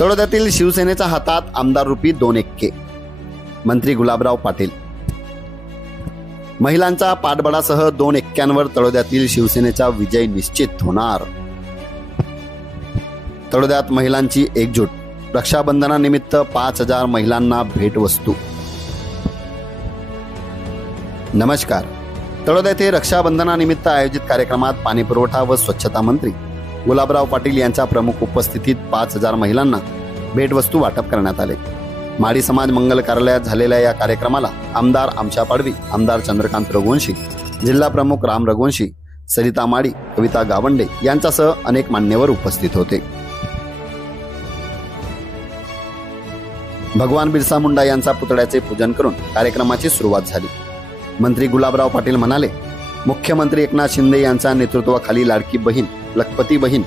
तळोद्यातील शिवसेनेच्या हातात आमदार रूपी 2 एक्के. मंत्री गुलाबराव पाटील. महिलांच्या पाठबळासह 2 एक्क्यांवर तळोद्यातील शिवसेनेचा विजय निश्चित होणार. तळोद्यात महिलांची एकजूट. रक्षाबंधनानिमित्त 5000 महिलांना भेटवस्तू. नमस्कार. तळोदा येथे रक्षाबंधनानिमित्त आयोजित कार्यक्रमात पाणीपुरवठा व स्वच्छता मंत्री गुलाबराव पाटील यांच्या प्रमुख उपस्थितीत 5000 महिलांना भेटवस्तू वाटप करण्यात आले. माडी समाज मंगल कार्यालयात झालेल्या या कार्यक्रमाला आमदार आमशा पाडवी, आमदार चंद्रकांत रघुवंशी, जिल्हा प्रमुख राम रघुवंशी, सरिता माडी, कविता गावंडे यांच्यासह अनेक मान्यवर उपस्थित होते. भगवान बिरसा मुंडा यांचा पुतळ्याचे पूजन करून कार्यक्रमाची सुरुवात झाली. मंत्री गुलाबराव पाटील म्हणाले, मुख्यमंत्री एकनाथ शिंदे यांच्या नेतृत्वाखाली लाडकी बहीण, लखपती बहीण,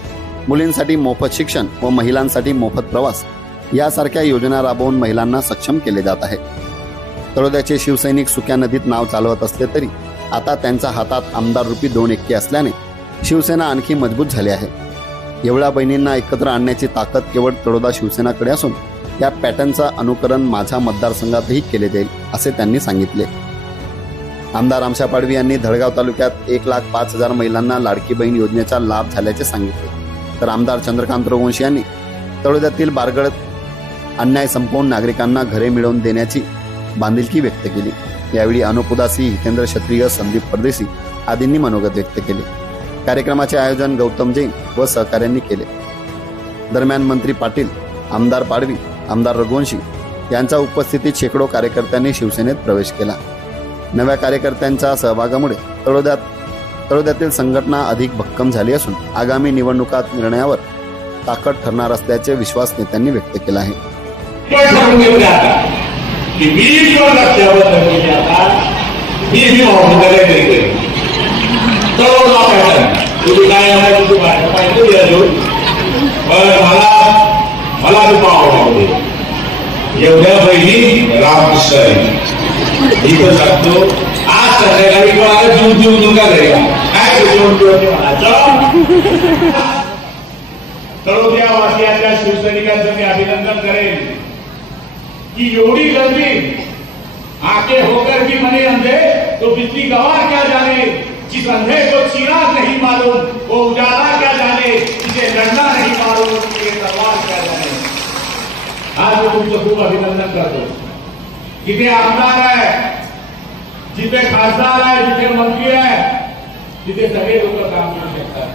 मुलींसाठी मोफत शिक्षण व महिलांसाठी मोफत प्रवास यासारख्या योजना राबवून महिलांना सक्षम केले जात आहे. तळोद्याचे शिवसैनिक सुक्या नदीत नाव चालवत असले तरी आता त्यांच्या हातात आमदार रूपी 2 एक्के असल्याने शिवसेना आणखी मजबूत झाली आहे. एवढ्या बहिणींना एकत्र आणण्याची ताकद केवळ तळोदा शिवसेनाकडे असून या पॅटर्नचा अनुकरण माझ्या मतदारसंघातही केले जाईल असे त्यांनी सांगितले. आमदार आमशा पाडवी यांनी धडगाव तालुक्यात 1,05,000 महिलांना लाडकी बहीण योजनेचा लाभ झाल्याचे सांगितले. तर आमदार चंद्रकांत रघुवंशी यांनी तळोद्यातील बारगळ अन्याय संपवून नागरिकांना घरे मिळवून देण्याची बांधिलकी व्यक्त केली. यावेळी अनुप उदासी, हितेंद्र क्षत्रिय, संदीप परदेशी आदींनी मनोगत व्यक्त केले. कार्यक्रमाचे आयोजन गौतम जैन व सहकाऱ्यांनी केले. दरम्यान मंत्री पाटील, आमदार पाडवी, आमदार रघुवंशी यांच्या उपस्थितीत शेकडो कार्यकर्त्यांनी शिवसेनेत प्रवेश केला. नव्या कार्यकर्त्यांच्या सहभागामुळे तळोद्यातील संघटना अधिक भक्कम झाली असून आगामी निवडणुकात निर्णयावर ताकद ठरणार असल्याचे विश्वास नेत्यांनी व्यक्त केला आहे. एवढ्या बहिणी रामकृष्ण इथं सांगतो, आज संध्याकाळी कोणाला जीव नका घ्या. काय तळोद्या वासियांच्या शिवसैनिकांचं मी अभिनंदन करेन की एवढी गर्दी आके होकर भी मने अंधे तो बिजली गवार क्या जाने, जिस अंधे को चिराग नहीं मालूम वो उजाला क्या जाने, जिसे लड़ना नहीं मालूम उसकी तलवार क्या जाने. आज मैं तुमचं खूप अभिनंदन करतो. जिथे आमदार आहे, जिथे खासदार आहे, जिथे मंत्री आहे, तिथे सगळे लोक काम करू शकतात.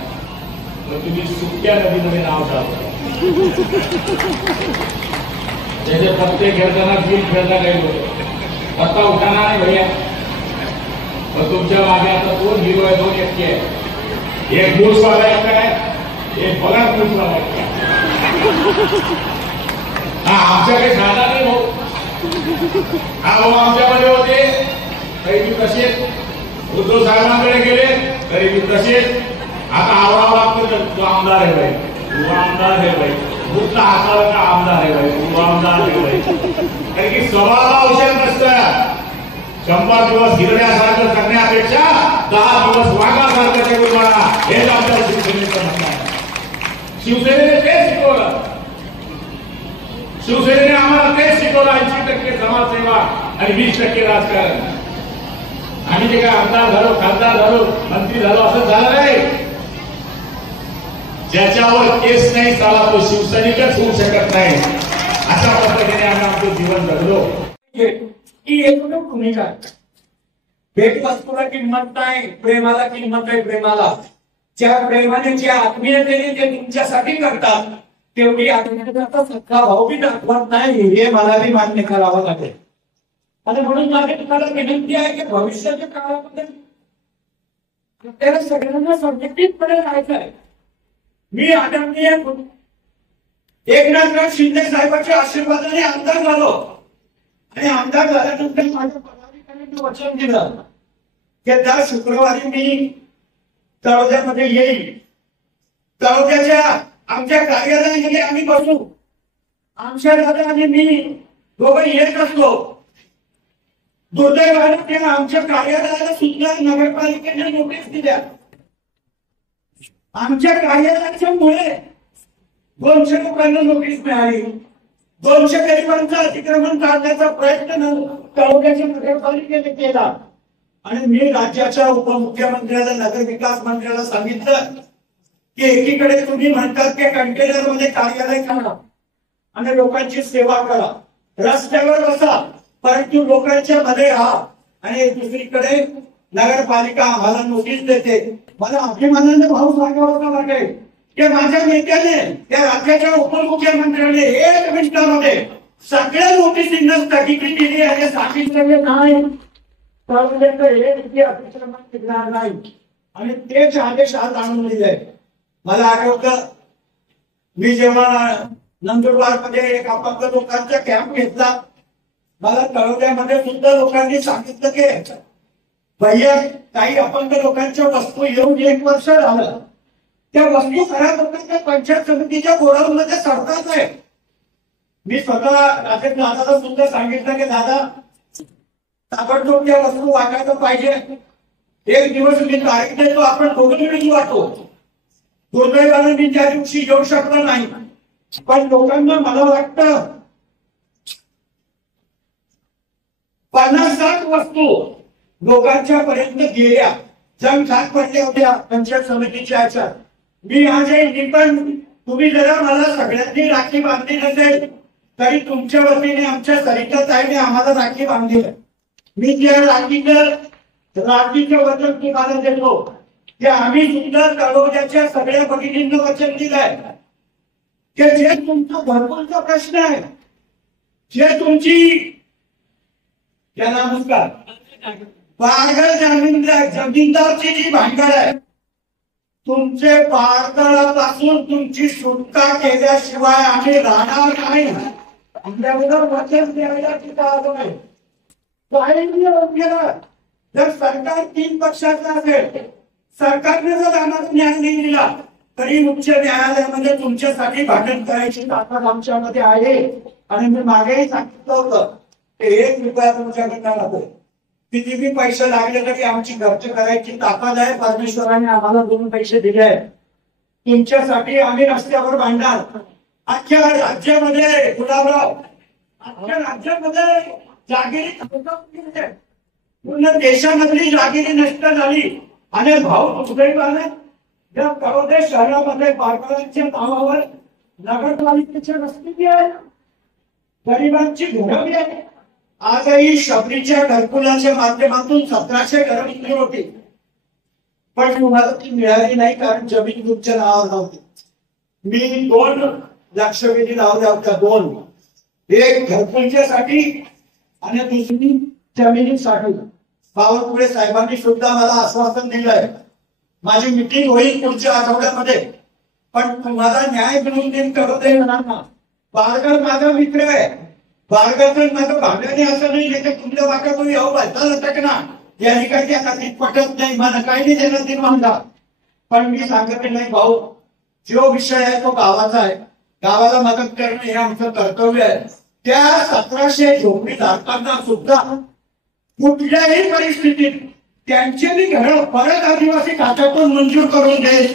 तुम्ही सुक्या नदीमध्ये नाव टाकता. जैसे पत्ते खेळताना फूल खेळता काही लोक पत्ता उठाना नाही भैया. और तुमच्या मागे आता 2 हिरो आहे, 2 एक्के आहे. एक मूसवाला एक आहे, एक बघा मूसवाला एक आहे. हा आमच्याकडे खाणार नाही भाऊ. हा भाऊ आमच्यामध्ये होते तरी मी तसेच, उद्धव साहेबांकडे गेले तरी मी तसेच. आता आवडावं लागतं, तो आमदार आहे भाई, तू आमदार आहे भाई, कुठला हाताला का आमदार आहे भाई, तू आमदार आहे भाई. कारण की स्वभावाला औषध नसतं. 100 दिवस हिरड्यासारखं करण्यापेक्षा 10 दिवस वाघासारखं ते उभारा, हेच आमच्या शिवसेनेचं म्हणणं आहे. शिवसेनेने तेच शिकवलं. शिवसेनेने आम्हाला तेच शिकवलं. 80% समाजसेवा आणि 20% राजकारण. आम्ही जे काय आमदार झालो, खासदार झालो, मंत्री झालो असं झालं नाही. ज्याच्यावर केस नाही त्याला तो शिवसैनिकच होऊ शकत नाही. अशा पद्धतीने आम्ही आमचं जीवन जगलो. ही एक भूमिका. भेटवस्तूला किंमत नाही, प्रेमाला किंमत आहे. प्रेमाला, ज्या प्रेमाने, ज्या आत्मीयतेने ते तुमच्यासाठी करतात तेवढी आत्मीयतेचा सख्खा भाऊ बी दाखवत नाही, हे मला बी मान्य करावं लागेल. आणि म्हणून माझी तुम्हाला विनंती आहे की भविष्याच्या काळामध्ये आपल्याला सगळ्यांना संघटितपणे राहायचं आहे. मी आदरणीय एकनाथराव शिंदे साहेबांच्या आशीर्वादाने आमदार झालो आणि आमदार झाल्यानंतर माझ्या पदाधिकाऱ्यांनी वचन दिलं की दर शुक्रवारी मी तळोद्यामध्ये येईल. तळोद्याच्या आमच्या कार्यालयामध्ये आम्ही बसू. आमच्या दादा आणि मी दोघं येत असतो. दुर्दैवाने आमच्या कार्यालयाला सुद्धा नगरपालिकेने नोटीस दिल्या. आमच्या कार्यालयाच्या मुळे 200 लोकांना नोटीस मिळाली, 200 गरिबांचं अतिक्रमण काढण्याचा प्रयत्न तालुक्याच्या नगरपालिकेने केला आणि मी राज्याच्या उपमुख्यमंत्र्याला नगरविकास मंत्र्याला सांगितलं की एकीकडे तुम्ही म्हणतात की कंटेनर मध्ये कार्यालय करा आणि लोकांची सेवा करा, रस्त्यावर बसा, परंतु लोकांच्या मध्ये राहा, आणि दुसरीकडे नगरपालिका आम्हाला नोटीस देते. मला अभिमानाने भाऊ सांगावं वाटेल की माझ्या नेत्याने त्या राज्याच्या उपमुख्यमंत्र्याने 1 मिनिटामध्ये सगळ्या नोटिसींना स्थगिती दिली आणि सांगितलेले नाही अतिक्रमण निघणार नाही, आणि तेच आदेश आज आणून दिले. मला आठवतं मी जेव्हा नंदुरबार मध्ये एक अपंग लोकांचा कॅम्प घेतला, मला तळोद्यामध्ये सुद्धा लोकांनी सांगितलं की भैया काही अपंग लोकांच्या वस्तू येऊन 1 वर्ष झालं, त्या वस्तू खऱ्या लोकांच्या पंचायत समितीच्या गोडाऊनमध्ये सरतात आहे. मी स्वतः राजेश दादाला सुद्धा सांगितलं की दादा ताबडतोब त्या वस्तू वाटायला पाहिजे, एक दिवस मी तारीख देतो, आपण दोघं मिळून वाटतो. दुर्दैवाने मी त्या दिवशी येऊ शकलो नाही, पण लोकांना मला वाटतं 50-60 वस्तू लोकांच्या पर्यंत गेल्या, जंग झाक पडल्या होत्या पंचायत समितीच्या ह्याच्यात. मी आज मी पण तुम्ही जरा मला सगळ्यांनी राखी बांधली नसेल तरी तुमच्या वतीने आमच्या सरिता ताईने आम्हाला राखी बांधली. मी त्या राखीचं वचन तुम्हाला देतो की आम्ही सुद्धा तळोद्याच्या सगळ्या भगिनींना वचन दिलंय की जे तुमचा घरकुलचा प्रश्न आहे, जे तुमची नमस्कार पारघर जमीनदारची जी भांडण आहे, तुमचे पारतळापासून तुमची सुटका केल्याशिवाय आम्ही राहणार नाही. आमच्याबरोबर वचन द्यायला तिथं आलो नाही. जर सरकार 3 पक्षाचं असेल, सरकारने जर आम्हाला न्याय नाही दिला तरी उच्च न्यायालयामध्ये तुमच्यासाठी भांडण करायची ताकद आमच्यामध्ये आहे. आणि मी मागेही सांगितलं होतं की 1 रुपया तुमच्याकडे नको, किती पैसे लागले तरी आमची खर्च करायची ताकद आहे. परमेश्वराने आम्हाला 2 पैसे दिले आहेत, तुमच्यासाठी आम्ही रस्त्यावर भांडणार. अख्ख्या राज्यामध्ये गुलाबराव, अख्ख्या राज्यामध्ये जागिरी, पूर्ण देशामधली जागिरी नष्ट झाली. आणि भाऊ दुर्दैवाने या तळोदा शहरामध्ये पारकरांच्या नावावर नगरपालिकेचे रस्ते आहेत, गरिबांची घरं आहेत. आजही शबरीच्या घरकुलाच्या माध्यमातून 1700 घरं विकली होती, पण तुम्हाला ती मिळाली नाही कारण जमीन तुमच्या नावावर नव्हती. मी 2 लक्षवेधी लावल्या होत्या, 2, एक घरकुलच्यासाठी आणि दुसरी जमिनीसाठी. बावनकुळे साहेबांनी सुद्धा मला आश्वासन दिलंय माझी मिटिंग होईल पुढच्या आठवड्यामध्ये, पण तुम्हाला न्याय मिळवून देईन करत आहे. बारगड माझा मित्र आहे, बारगड माझं भांडणे असं नाही की तुमच्या वाटा तुम्ही अहो बदला टाकणार या ठिकाणी आता ती पटत नाही, मला काही नाही देणार ते म्हणता. पण मी सांगत नाही भाऊ, जो विषय आहे तो गावाचा आहे, गावाला मदत करणं हे आमचं कर्तव्य आहे. त्या 1700 झोपडीधारकांना सुद्धा कुठल्याही परिस्थितीत त्यांचे मी घर परत आदिवासी खात्यातून मंजूर करून दे